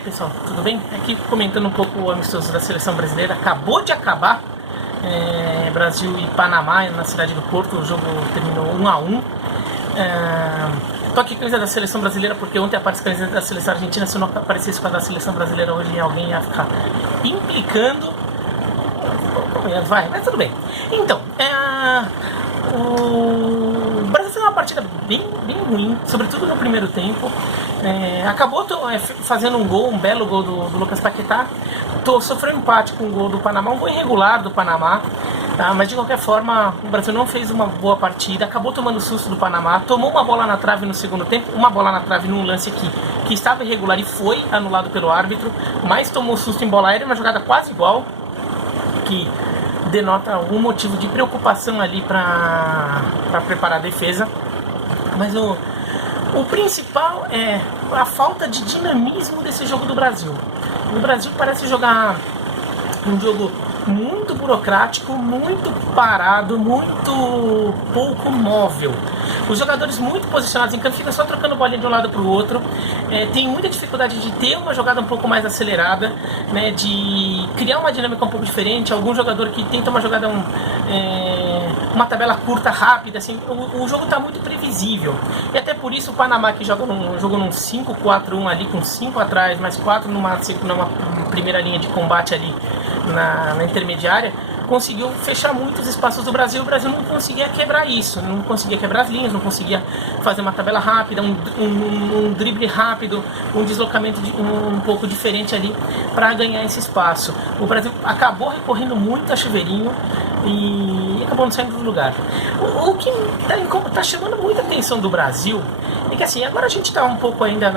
aí pessoal, tudo bem? Aqui comentando um pouco o amistoso da seleção brasileira. Acabou de acabar, Brasil e Panamá na cidade do Porto. O jogo terminou 1-1. Tô aqui com a camisa da seleção brasileira porque ontem apareceu a camisa da seleção argentina. Se não aparecesse com a da seleção brasileira hoje, alguém ia ficar implicando. Mas tudo bem. Então, o Brasil fez uma partida bem ruim, sobretudo no primeiro tempo. Acabou fazendo um belo gol do Lucas Paquetá. Sofreu empate com o gol do Panamá, um gol irregular do Panamá, tá? Mas de qualquer forma o Brasil não fez uma boa partida, acabou tomando susto do Panamá, tomou uma bola na trave no segundo tempo, uma bola na trave num lance que estava irregular e foi anulado pelo árbitro, mas tomou susto em bola aérea, uma jogada quase igual, que denota algum motivo de preocupação ali para preparar a defesa. Mas o principal é a falta de dinamismo desse jogo do Brasil. O Brasil parece jogar um jogo muito burocrático, muito parado, muito pouco móvel. Os jogadores muito posicionados em campo ficam só trocando bolinha de um lado para o outro. Tem muita dificuldade de ter uma jogada um pouco mais acelerada, né, de criar uma dinâmica um pouco diferente. Algum jogador que tenta uma jogada, uma tabela curta, rápida, assim, o jogo está muito previsível. E até por isso o Panamá, que joga num 5-4-1 ali, com 5 atrás, mais 4 numa primeira linha de combate ali na intermediária, conseguiu fechar muitos espaços do Brasil. O Brasil não conseguia quebrar isso, não conseguia quebrar as linhas, não conseguia fazer uma tabela rápida, um drible rápido, um deslocamento um pouco diferente ali para ganhar esse espaço. O Brasil acabou recorrendo muito a chuveirinho e acabou não saindo do lugar. O que está chamando muita atenção do Brasil é que assim, agora a gente está um pouco ainda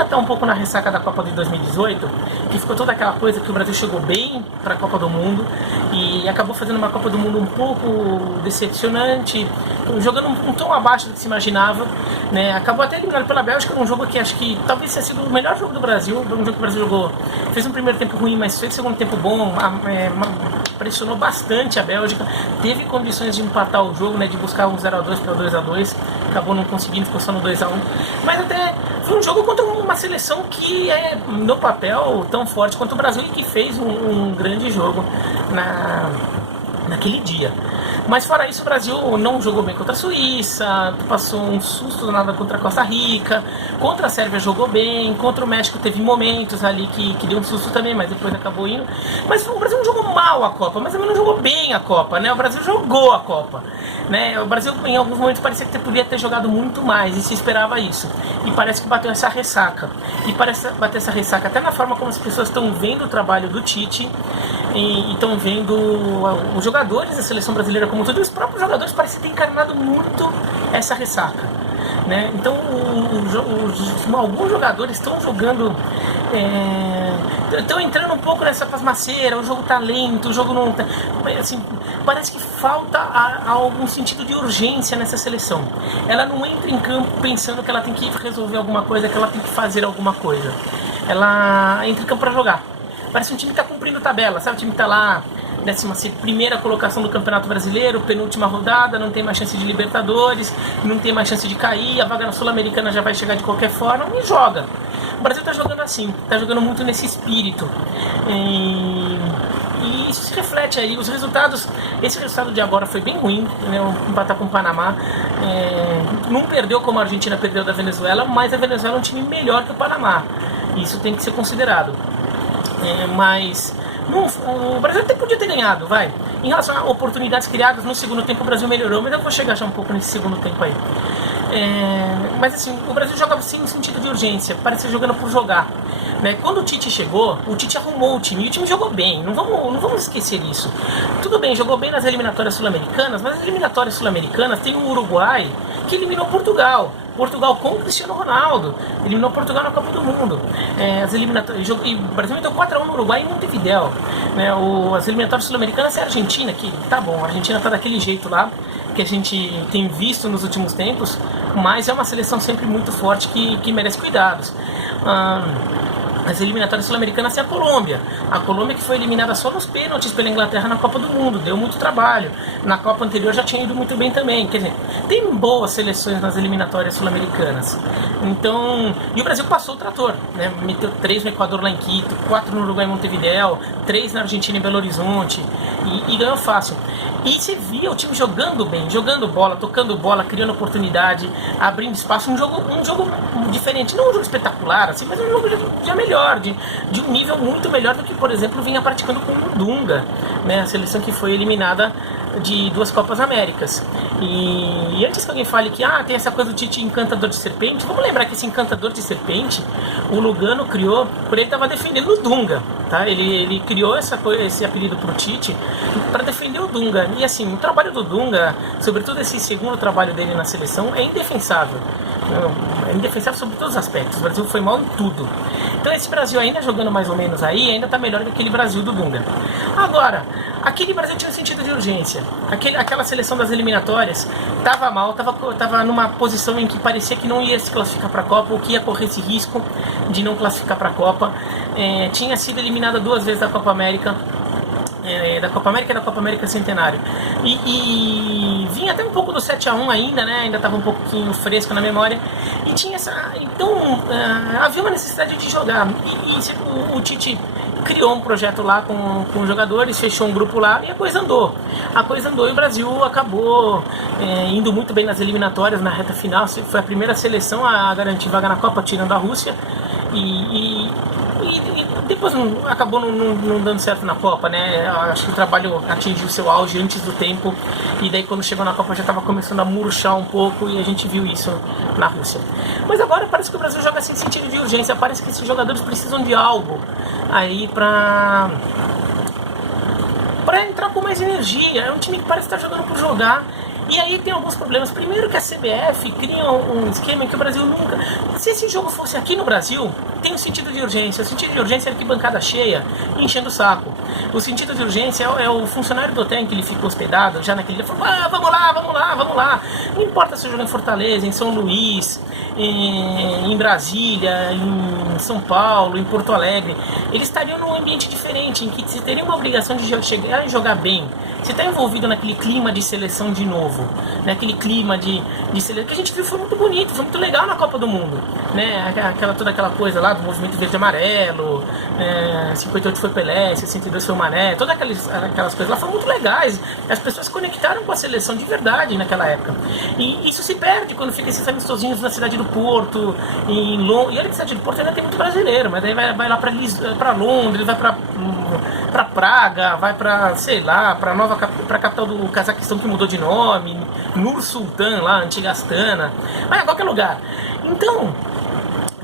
está um pouco na ressaca da Copa de 2018, que ficou toda aquela coisa que o Brasil chegou bem para a Copa do Mundo e acabou fazendo uma Copa do Mundo um pouco decepcionante, jogando um tom abaixo do que se imaginava, né? Acabou até eliminado pela Bélgica, um jogo que acho que talvez tenha sido o melhor jogo do Brasil, um jogo que o Brasil jogou, fez um primeiro tempo ruim, mas fez um segundo tempo bom, pressionou bastante a Bélgica, teve condições de empatar o jogo, né, de buscar um 0-2 para 2-2, acabou não conseguindo, ficou só no 2-1, mas até foi um jogo contra uma seleção que é, no papel, tão forte quanto o Brasil e que fez um grande jogo naquele dia. Mas fora isso, o Brasil não jogou bem contra a Suíça, passou um susto nada contra a Costa Rica, contra a Sérvia jogou bem, contra o México teve momentos ali que deu um susto também, mas depois acabou indo. Mas o Brasil não jogou mal a Copa, mas também não jogou bem a Copa, né? O Brasil jogou a Copa, né? O Brasil em alguns momentos parecia que podia ter jogado muito mais e se esperava isso. E parece que bateu essa ressaca. E parece bater essa ressaca até na forma como as pessoas estão vendo o trabalho do Tite e estão vendo os jogadores da seleção brasileira como tudo, e os próprios jogadores parecem ter encarnado muito essa ressaca, né? Então alguns jogadores estão jogando, estão entrando um pouco nessa pasmaceira, o jogo tá lento, o jogo não tá, assim, parece que falta algum sentido de urgência nessa seleção. Ela não entra em campo pensando que ela tem que resolver alguma coisa, que ela tem que fazer alguma coisa. Ela entra em campo para jogar. Parece um time que está cumprindo tabela, sabe? O time que está lá, 11ª colocação do Campeonato Brasileiro, penúltima rodada, não tem mais chance de Libertadores, não tem mais chance de cair, a vaga na Sul-Americana já vai chegar de qualquer forma e joga. O Brasil está jogando assim, está jogando muito nesse espírito. E isso se reflete aí, os resultados. Esse resultado de agora foi bem ruim, né? Empatar com o Panamá, não perdeu como a Argentina perdeu da Venezuela, mas a Venezuela é um time melhor que o Panamá, isso tem que ser considerado. Mas o Brasil até podia ter ganhado, vai. Em relação a oportunidades criadas no segundo tempo, o Brasil melhorou, mas eu vou chegar já um pouco nesse segundo tempo aí. Mas assim, o Brasil joga sem sentido de urgência, parece jogando por jogar, né? Quando o Tite chegou, o Tite arrumou o time, e o time jogou bem, não vamos esquecer isso. Tudo bem, jogou bem nas eliminatórias sul-americanas, mas as eliminatórias sul-americanas tem o Uruguai, que eliminou Portugal com o Cristiano Ronaldo, eliminou Portugal na Copa do Mundo. As eliminatórias, e o Brasil meteu 4-1 no Uruguai em Montevidéu, né? As eliminatórias sul-americanas é a Argentina, que tá bom, a Argentina tá daquele jeito lá, que a gente tem visto nos últimos tempos, mas é uma seleção sempre muito forte que merece cuidados. as eliminatórias sul-americanas sem a Colômbia. A Colômbia que foi eliminada só nos pênaltis pela Inglaterra na Copa do Mundo, deu muito trabalho. Na Copa anterior já tinha ido muito bem também. Quer dizer, tem boas seleções nas eliminatórias sul-americanas. Então, e o Brasil passou o trator, né? Meteu 3 no Equador lá em Quito, 4 no Uruguai em Montevidéu, 3 na Argentina em Belo Horizonte e ganhou fácil. E você via o time jogando bem, jogando bola, tocando bola, criando oportunidade, abrindo espaço, um jogo diferente, não um jogo espetacular, assim, mas um jogo já melhor, de um nível muito melhor do que, por exemplo, vinha praticando com o Dunga, né, a seleção que foi eliminada de 2 Copas Américas. E antes que alguém fale que tem essa coisa do Tite encantador de serpente, vamos lembrar que esse encantador de serpente, o Lugano criou, por ele estava defendendo o Dunga, tá? Ele criou esse apelido pro Tite para defender o Dunga. E assim, o trabalho do Dunga, sobretudo esse segundo trabalho dele na seleção, é indefensável. É indefensável sobre todos os aspectos. O Brasil foi mal em tudo. Então esse Brasil ainda jogando mais ou menos aí, ainda está melhor que aquele Brasil do Dunga. Agora, aquele Brasil tinha um sentido de urgência. Aquela seleção das eliminatórias estava mal, estava numa posição em que parecia que não ia se classificar para a Copa, ou que ia correr esse risco de não classificar para a Copa. Tinha sido eliminada 2 vezes da Copa América. Da Copa América e da Copa América Centenário. E vinha até um pouco do 7-1 ainda, né? Ainda estava um pouquinho fresco na memória. E tinha essa. Então, havia uma necessidade de jogar. O Tite criou um projeto lá com os jogadores, fechou um grupo lá e a coisa andou. E o Brasil acabou indo muito bem nas eliminatórias, na reta final. Foi a primeira seleção a garantir vaga na Copa, tirando a Rússia. E depois acabou não dando certo na Copa, né? Acho que o trabalho atingiu seu auge antes do tempo, e daí quando chegou na Copa já estava começando a murchar um pouco, e a gente viu isso na Rússia. Mas agora parece que o Brasil joga sem sentido de urgência, parece que esses jogadores precisam de algo aí para entrar com mais energia. É um time que parece estar jogando por jogar. E aí tem alguns problemas. Primeiro que a CBF cria um esquema em que o Brasil nunca... Se esse jogo fosse aqui no Brasil, tem um sentido de urgência. O sentido de urgência é arquibancada cheia e enchendo o saco. O sentido de urgência é o funcionário do hotel em que ele ficou hospedado, já naquele dia, falou, vamos lá. Não importa se eu jogo em Fortaleza, em São Luís, em Brasília, em São Paulo, em Porto Alegre. Eles estariam num ambiente diferente, em que se teria uma obrigação de chegar e jogar bem. Você está envolvido naquele clima de seleção de novo, né? Aquele clima de seleção que a gente viu, foi muito bonito, foi muito legal na Copa do Mundo, né? Toda aquela coisa lá do movimento verde e amarelo, 58 foi Pelé, 62 foi o Mané, todas aquelas coisas lá foram muito legais. As pessoas se conectaram com a seleção de verdade naquela época. E isso se perde quando fica esses amistosinhos na cidade do Porto, e olha que a cidade do Porto ainda tem muito brasileiro, mas daí vai lá para Londres, vai para Praga, vai para, sei lá, para a capital do Cazaquistão que mudou de nome, Nur Sultan lá, antiga Astana, vai a qualquer lugar. Então,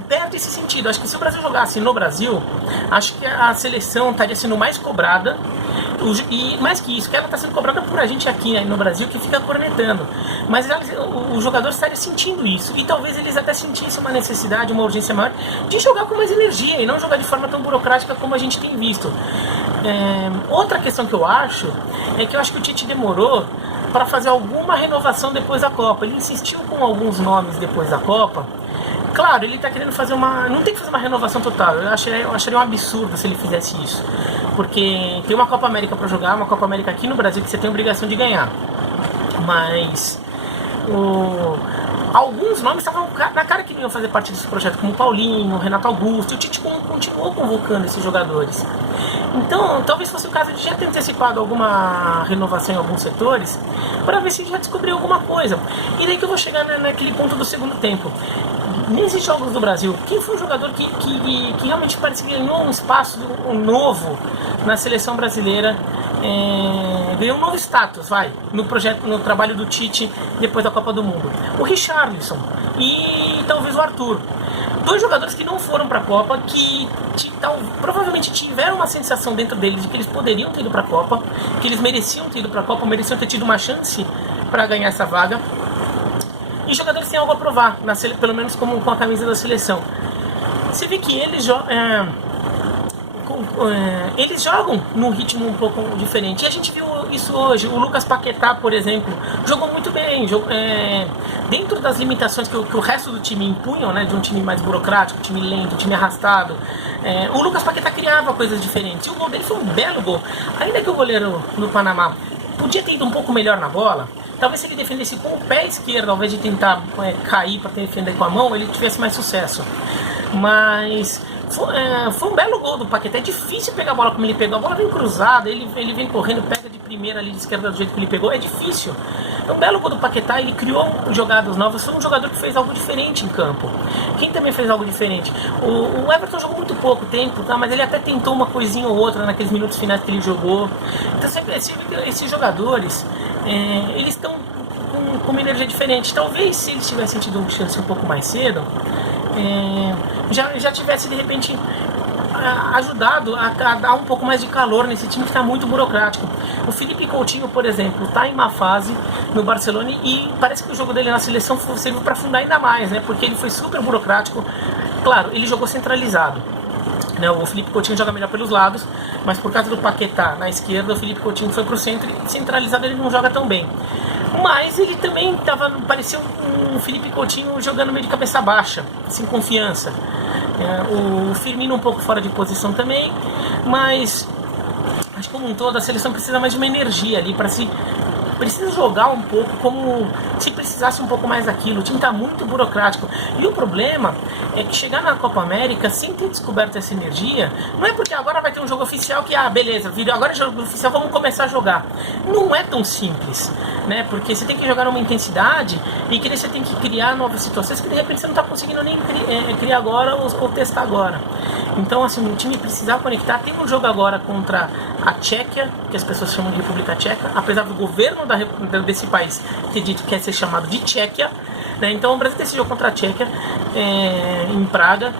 perde esse sentido. Acho que se o Brasil jogasse no Brasil, acho que a seleção estaria sendo mais cobrada, e mais que isso, que ela está sendo cobrada por a gente aqui, né, no Brasil, que fica cornetando. Mas os jogadores estariam sentindo isso, e talvez eles até sentissem uma necessidade, uma urgência maior de jogar com mais energia e não jogar de forma tão burocrática como a gente tem visto. Outra questão que eu acho é que eu acho que o Tite demorou para fazer alguma renovação depois da Copa. Ele insistiu com alguns nomes depois da Copa. Claro, ele está querendo fazer não tem que fazer uma renovação total. Eu acharia um absurdo se ele fizesse isso, porque tem uma Copa América para jogar, uma Copa América aqui no Brasil que você tem a obrigação de ganhar. Mas alguns nomes estavam na cara que não iam fazer parte desse projeto, como o Paulinho, o Renato Augusto, e o Tite continuou convocando esses jogadores. Então, talvez fosse o caso de já ter antecipado alguma renovação em alguns setores, para ver se já descobriu alguma coisa. E daí que eu vou chegar naquele ponto do segundo tempo. Nesses jogos do Brasil, quem foi um jogador que realmente parece que ganhou um espaço novo na seleção brasileira, ganhou um novo status, no trabalho do Tite depois da Copa do Mundo? O Richarlison e talvez o Arthur. 2 jogadores que não foram para a Copa, que provavelmente tiveram uma sensação dentro deles de que eles poderiam ter ido para a Copa, que eles mereciam ter ido para a Copa, mereciam ter tido uma chance para ganhar essa vaga. E jogadores têm algo a provar, pelo menos com a camisa da seleção. Você vê que eles jogam num ritmo um pouco diferente. E a gente viu isso hoje. O Lucas Paquetá, por exemplo, jogou muito bem. Dentro das limitações que o resto do time impunham, né, de um time mais burocrático, time lento, time arrastado, O Lucas Paquetá criava coisas diferentes, e o gol dele foi um belo gol. Ainda que o goleiro do Panamá podia ter ido um pouco melhor na bola, talvez se ele defendesse com o pé esquerdo, ao invés de tentar cair para defender com a mão, ele tivesse mais sucesso. Mas foi um belo gol do Paquetá. É difícil pegar a bola como ele pegou. A bola vem cruzada, ele vem correndo, pega de primeira ali de esquerda do jeito que ele pegou. É difícil. É um belo gol do Paquetá. Ele criou jogadas novas. Foi um jogador que fez algo diferente em campo. Quem também fez algo diferente? O Everton jogou muito pouco tempo, tá? Mas ele até tentou uma coisinha ou outra naqueles minutos finais que ele jogou. Então esses jogadores, eles estão com uma energia diferente. Talvez se eles tivessem tido uma chance um pouco mais cedo, já tivesse de repente ajudado a dar um pouco mais de calor nesse time que está muito burocrático. O Felipe Coutinho, por exemplo, está em uma fase no Barcelona e parece que o jogo dele na seleção serviu para afundar ainda mais, né? Porque ele foi super burocrático. Claro, ele jogou centralizado, né? O Felipe Coutinho joga melhor pelos lados, mas por causa do Paquetá na esquerda, o Felipe Coutinho foi para o centro e centralizado ele não joga tão bem. Mas ele também parecia um Felipe Coutinho jogando meio de cabeça baixa, sem confiança. O Firmino um pouco fora de posição também, mas acho que como um todo a seleção precisa mais de uma energia ali para precisa jogar um pouco como se precisasse um pouco mais daquilo. O time está muito burocrático. E o problema é que chegar na Copa América sem ter descoberto essa energia, não é porque agora vai ter um jogo oficial que, beleza, agora é jogo oficial, vamos começar a jogar. Não é tão simples, né? Porque você tem que jogar numa intensidade e que você tem que criar novas situações que de repente você não está conseguindo nem criar agora ou testar agora. Então, assim, o time precisava conectar. Tem um jogo agora contra a Tchequia, que as pessoas chamam de República Tcheca, apesar do governo desse país ter dito que quer ser chamado de Tchequia, né? Então o Brasil tem esse jogo contra a Tchequia em Praga.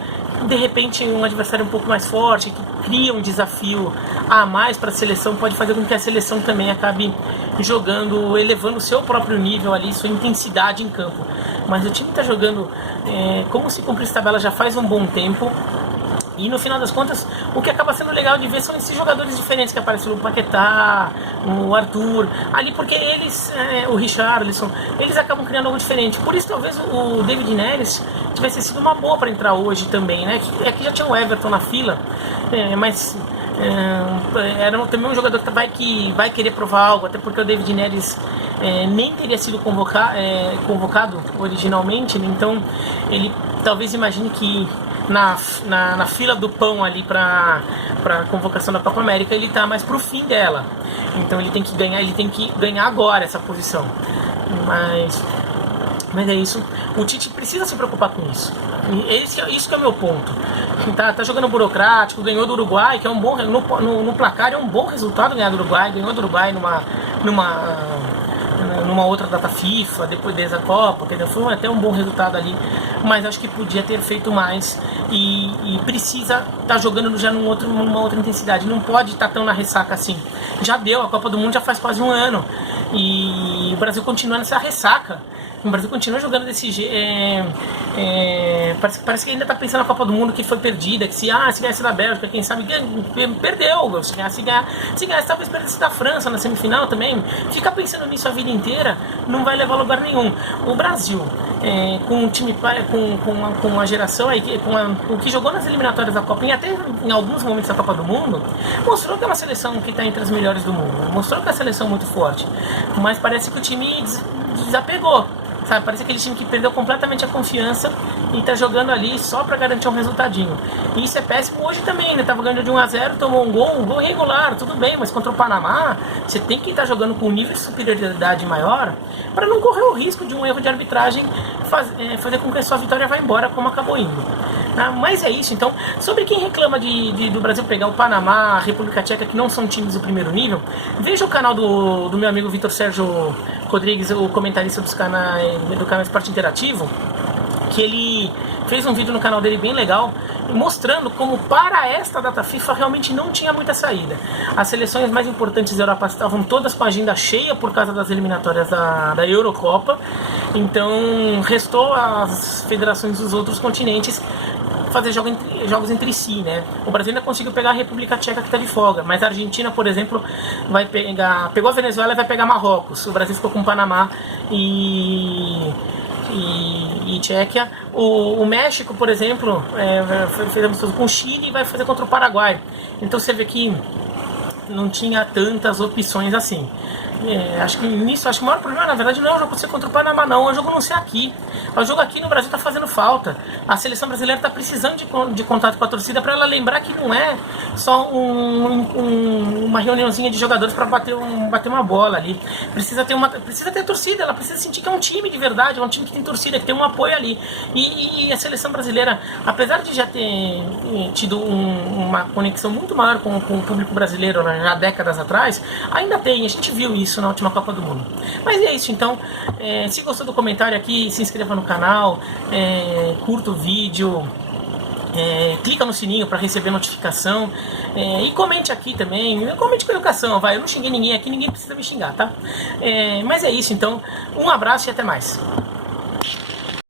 De repente um adversário um pouco mais forte, que cria um desafio a mais para a seleção, pode fazer com que a seleção também acabe jogando, elevando o seu próprio nível ali, sua intensidade em campo. Mas o time está jogando como se cumprisse tabela já faz um bom tempo. E no final das contas, o que acaba sendo legal de ver são esses jogadores diferentes que apareceram, o Paquetá, o Arthur, ali porque eles, o Richarlison, eles acabam criando algo diferente. Por isso talvez o David Neres tivesse sido uma boa para entrar hoje também, né? Aqui já tinha o Everton na fila, mas era também um jogador que vai querer provar algo, até porque o David Neres nem teria sido convocado originalmente, né? Então ele talvez imagine que na fila do pão ali para a convocação da Copa América ele está mais pro fim dela, então ele tem que ganhar agora essa posição, mas é isso. O Tite precisa se preocupar com isso. Isso que é o meu ponto. Tá jogando burocrático, ganhou do Uruguai, que é um bom no placar, é um bom resultado ganhar do Uruguai, ganhou do Uruguai numa outra data FIFA, depois dessa Copa, que foi até um bom resultado ali, mas acho que podia ter feito mais e precisa estar jogando já numa outra intensidade, não pode estar tão na ressaca assim. Já deu, a Copa do Mundo já faz quase um ano e o Brasil continua nessa ressaca. O Brasil continua jogando desse jeito. Parece que ainda está pensando na Copa do Mundo que foi perdida, que se ganhasse da Bélgica, quem sabe perdeu. Se ganhasse talvez perdesse da França na semifinal também. Ficar pensando nisso a vida inteira não vai levar a lugar nenhum. O Brasil, com o time, com a geração aí, com o que jogou nas eliminatórias da Copa e até em alguns momentos da Copa do Mundo, mostrou que é uma seleção que está entre as melhores do mundo. Mostrou que é uma seleção muito forte. Mas parece que o time desapegou. Sabe, parece aquele time que perdeu completamente a confiança e tá jogando ali só para garantir um resultadinho. E isso é péssimo hoje também, né? Tava ganhando de 1-0, tomou um gol irregular, tudo bem, mas contra o Panamá, você tem que estar jogando com um nível de superioridade maior para não correr o risco de um erro de arbitragem fazer com que a sua vitória vá embora como acabou indo. Mas é isso, então, sobre quem reclama do Brasil pegar o Panamá, a República Tcheca, que não são times do primeiro nível, veja o canal do meu amigo Vitor Sérgio Rodrigues, o comentarista do canal Esporte Interativo, que ele fez um vídeo no canal dele bem legal, mostrando como para esta data FIFA realmente não tinha muita saída. As seleções mais importantes da Europa estavam todas com a agenda cheia por causa das eliminatórias da Eurocopa, então restou às federações dos outros continentes fazer jogos entre si, né? O Brasil ainda conseguiu pegar a República Tcheca, que está de folga, mas a Argentina, por exemplo, pegou a Venezuela e vai pegar Marrocos. O Brasil ficou com o Panamá e e Tchequia. O México, por exemplo, fez amistoso com o Chile e vai fazer contra o Paraguai. Então você vê que não tinha tantas opções assim. Acho que o maior problema, na verdade, não é o jogo ser contra o Panamá, não. É o jogo não ser aqui. O jogo aqui no Brasil está fazendo falta. A seleção brasileira está precisando de contato com a torcida para ela lembrar que não é só uma reuniãozinha de jogadores para bater uma bola ali. Precisa ter torcida, ela precisa sentir que é um time de verdade, é um time que tem torcida, que tem um apoio ali. E a seleção brasileira, apesar de já ter tido uma conexão muito maior com o público brasileiro, né, há décadas atrás, ainda tem, a gente viu isso na última Copa do Mundo. Mas é isso, então, se gostou do comentário aqui, se inscreva no canal, curta o vídeo, clica no sininho para receber notificação, e comente aqui também, comente com educação, eu não xinguei ninguém aqui, ninguém precisa me xingar, tá? Mas é isso, então, um abraço e até mais.